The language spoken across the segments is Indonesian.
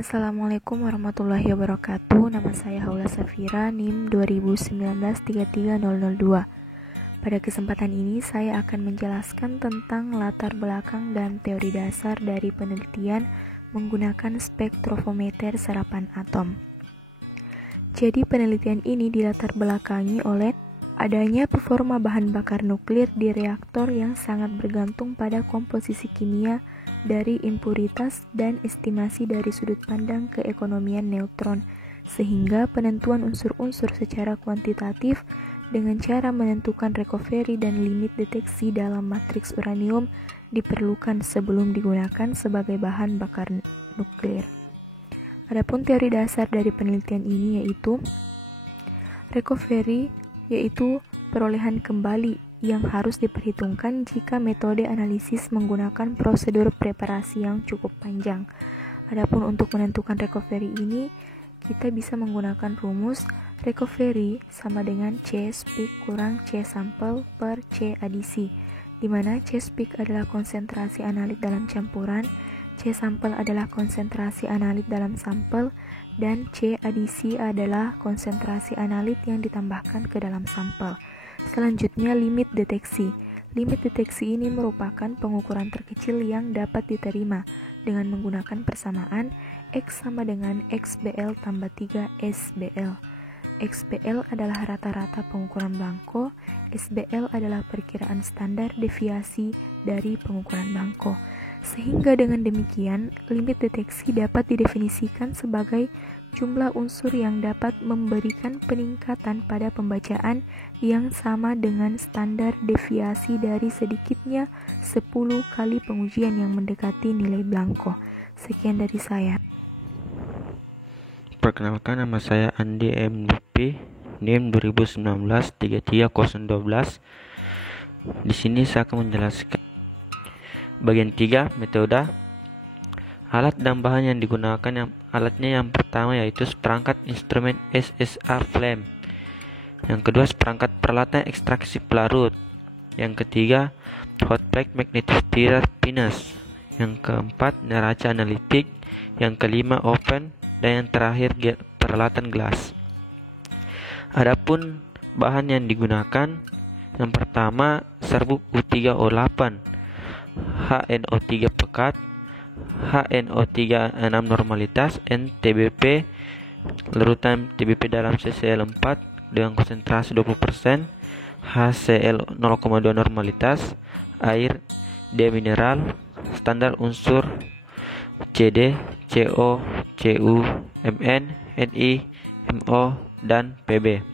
Assalamualaikum warahmatullahi wabarakatuh. Nama saya Haula Safira, NIM 2019-33002. Pada kesempatan ini saya akan menjelaskan tentang latar belakang dan teori dasar dari penelitian menggunakan spektrofometer serapan atom. Jadi penelitian ini dilatar belakangi oleh adanya performa bahan bakar nuklir di reaktor yang sangat bergantung pada komposisi kimia dari impuritas dan estimasi dari sudut pandang keekonomian neutron, sehingga penentuan unsur-unsur secara kuantitatif dengan cara menentukan recovery dan limit deteksi dalam matriks uranium diperlukan sebelum digunakan sebagai bahan bakar nuklir. Adapun teori dasar dari penelitian ini yaitu recovery, yaitu perolehan kembali yang harus diperhitungkan jika metode analisis menggunakan prosedur preparasi yang cukup panjang. Adapun untuk menentukan recovery ini, kita bisa menggunakan rumus recovery sama dengan C speak kurang C sampel per C adisi, di mana C speak adalah konsentrasi analit dalam campuran, C sampel adalah konsentrasi analit dalam sampel, dan C adisi adalah konsentrasi analit yang ditambahkan ke dalam sampel. Selanjutnya, limit deteksi. Limit deteksi ini merupakan pengukuran terkecil yang dapat diterima dengan menggunakan persamaan X sama dengan XBL tambah 3 SBL. XBL adalah rata-rata pengukuran blanko, SBL adalah perkiraan standar deviasi dari pengukuran blanko. Sehingga dengan demikian, limit deteksi dapat didefinisikan sebagai jumlah unsur yang dapat memberikan peningkatan pada pembacaan yang sama dengan standar deviasi dari sedikitnya 10 kali pengujian yang mendekati nilai blanko. Sekian dari saya. Perkenalkan, nama saya Andi MVP, NIM 2019-33012. Di sini saya akan menjelaskan bagian 3, metode. Alat dan bahan yang digunakan. Alatnya yang pertama yaitu seperangkat instrumen SSA flame. Yang kedua, seperangkat peralatan ekstraksi pelarut. Yang ketiga, hot plate magnetosphere pinus. Yang keempat, neraca analitik. Yang kelima, oven. Dan yang terakhir, peralatan gelas. Adapun bahan yang digunakan, yang pertama serbuk U3O8, HNO3 pekat, HNO3 6 normalitas, NTBP, larutan TBP dalam CCl4 dengan konsentrasi 20%, HCl 0,2 normalitas, air demineral, standar unsur CD, CO, CU, MN, NI, MO, dan PB.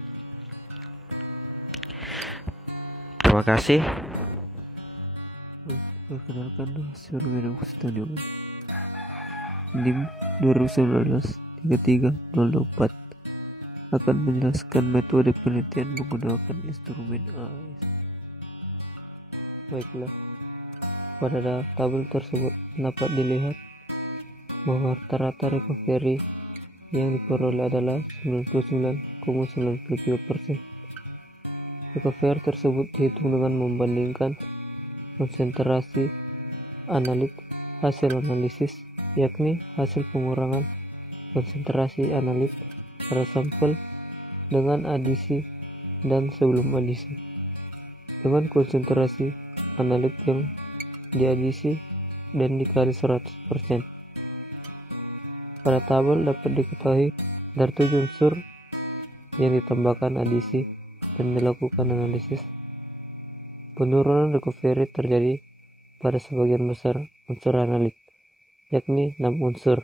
Terima kasih. Perkenalkan, hasil minum stadium NIM 2019-33024 akan menjelaskan metode penelitian menggunakan instrumen AAS. Baiklah, pada tabel tersebut dapat dilihat bahwa rata-rata recovery yang diperoleh adalah 99,93%. Recovery tersebut dihitung dengan membandingkan konsentrasi analit hasil analisis, yakni hasil pengurangan konsentrasi analit pada sampel dengan adisi dan sebelum adisi, dengan konsentrasi analit yang diadisi dan dikali 100%. Pada tabel dapat diketahui dari 7 unsur yang ditambahkan adisi dan dilakukan analisis, penurunan recovery terjadi pada sebagian besar unsur analit, yakni 6 unsur,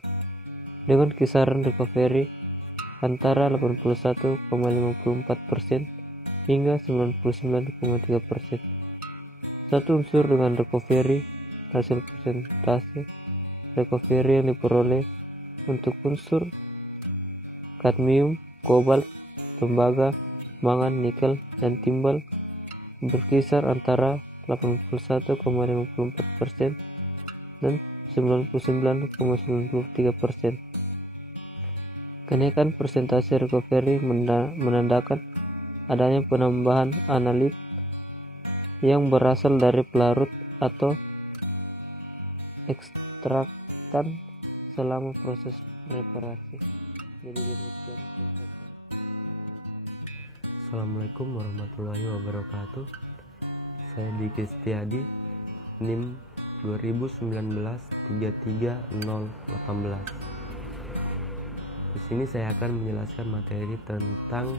dengan kisaran recovery antara 81,54% hingga 99,3%. Satu unsur dengan recovery, hasil persentase recovery yang diperoleh untuk unsur kadmium, kobalt, tembaga, mangan, nikel, dan timbal berkisar antara 81,54% dan 99,93%. Kenaikan persentase recovery menandakan adanya penambahan analit yang berasal dari pelarut atau ekstraktan selama proses reparasi. Jadi demikian. Assalamualaikum warahmatullahi wabarakatuh. Saya Diki Setiadi, NIM 2019-33018. Di sini saya akan menjelaskan materi tentang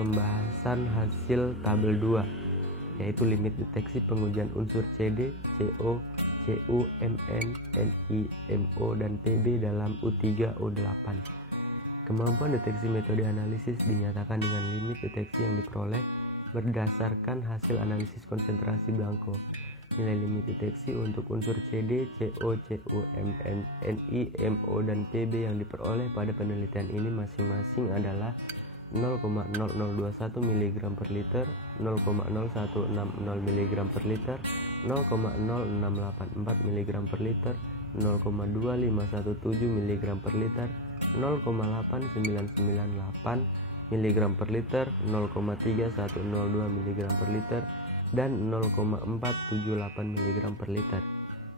pembahasan hasil tabel 2, yaitu limit deteksi pengujian unsur CD, CO, CU, MN, NI, MO, dan PB dalam U3 O8. Kemampuan deteksi metode analisis dinyatakan dengan limit deteksi yang diperoleh berdasarkan hasil analisis konsentrasi blanko. Nilai limit deteksi untuk unsur CD, CO, CU, MN, NI, MO, dan PB yang diperoleh pada penelitian ini masing-masing adalah 0,0021 mg per liter, 0,0160 mg per liter, 0,0684 mg per liter, 0,2517 mg per liter, 0,8998 mg per liter, 0,3102 mg per liter, dan 0,478 mg per liter.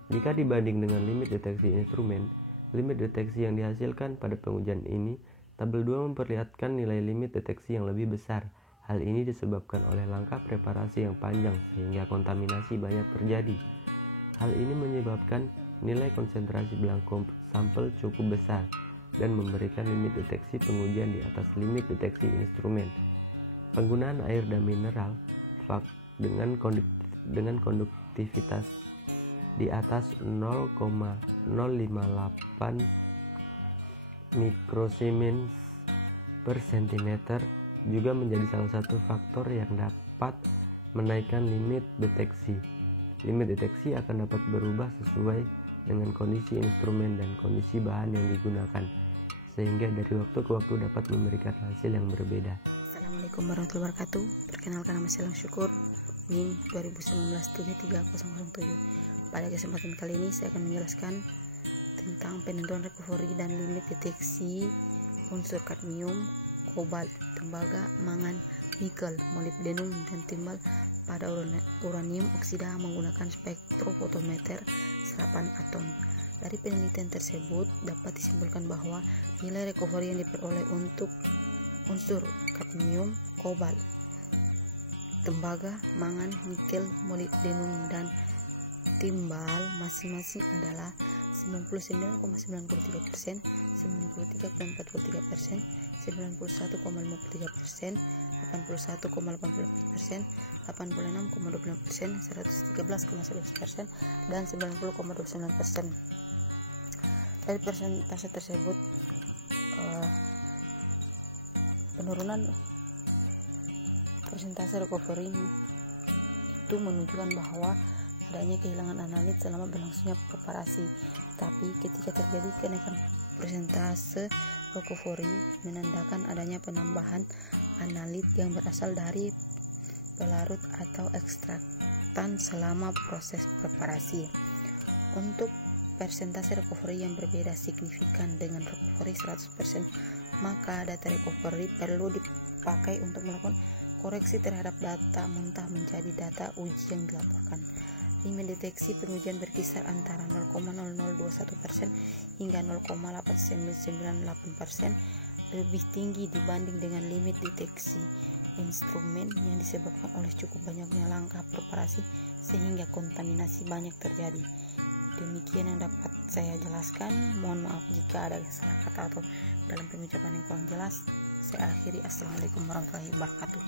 Jika dibanding dengan limit deteksi instrumen, limit deteksi yang dihasilkan pada pengujian ini, tabel 2 memperlihatkan nilai limit deteksi yang lebih besar. Hal ini disebabkan oleh langkah preparasi yang panjang sehingga kontaminasi banyak terjadi. Hal ini menyebabkan nilai konsentrasi blanko sampel cukup besar dan memberikan limit deteksi pengujian di atas limit deteksi instrumen. Penggunaan air dan mineral dengan konduktivitas di atas 0,058 mikrosiemens per cm juga menjadi salah satu faktor yang dapat menaikkan limit deteksi. Limit deteksi akan dapat berubah sesuai dengan kondisi instrumen dan kondisi bahan yang digunakan, sehingga dari waktu ke waktu dapat memberikan hasil yang berbeda. Assalamualaikum warahmatullahi wabarakatuh. Perkenalkan, nama saya Syukur, NIM 2019-33007. Pada kesempatan kali ini saya akan menjelaskan tentang penentuan recovery dan limit deteksi unsur kadmium, kobalt, tembaga, mangan, nikel, molibdenum, dan timbal pada uranium oksida menggunakan spektrofotometer serapan atom. Dari penelitian tersebut dapat disimpulkan bahwa nilai recovery yang diperoleh untuk unsur kadmium, kobalt, tembaga, mangan, nikel, molibdenum, dan timbal masing-masing adalah 99,93%, 93,43%, 91,53%, 81,84%, 86,26%, 113,11%, dan 90,29%. Dari persentase tersebut, penurunan persentase recovery itu menunjukkan bahwa adanya kehilangan analit selama berlangsungnya preparasi. Tapi ketika terjadi kenaikan persentase recovery menandakan adanya penambahan analit yang berasal dari pelarut atau ekstraktan selama proses preparasi. Untuk persentase recovery yang berbeda signifikan dengan recovery 100%, maka data recovery perlu dipakai untuk melakukan koreksi terhadap data mentah menjadi data uji yang dilaporkan. Limit deteksi pengujian berkisar antara 0,0021% hingga 0,8998%, lebih tinggi dibanding dengan limit deteksi instrumen yang disebabkan oleh cukup banyaknya langkah preparasi sehingga kontaminasi banyak terjadi. Demikian yang dapat saya jelaskan. Mohon maaf jika ada salah kata atau dalam pengucapan yang kurang jelas. Saya akhiri. Assalamualaikum warahmatullahi wabarakatuh.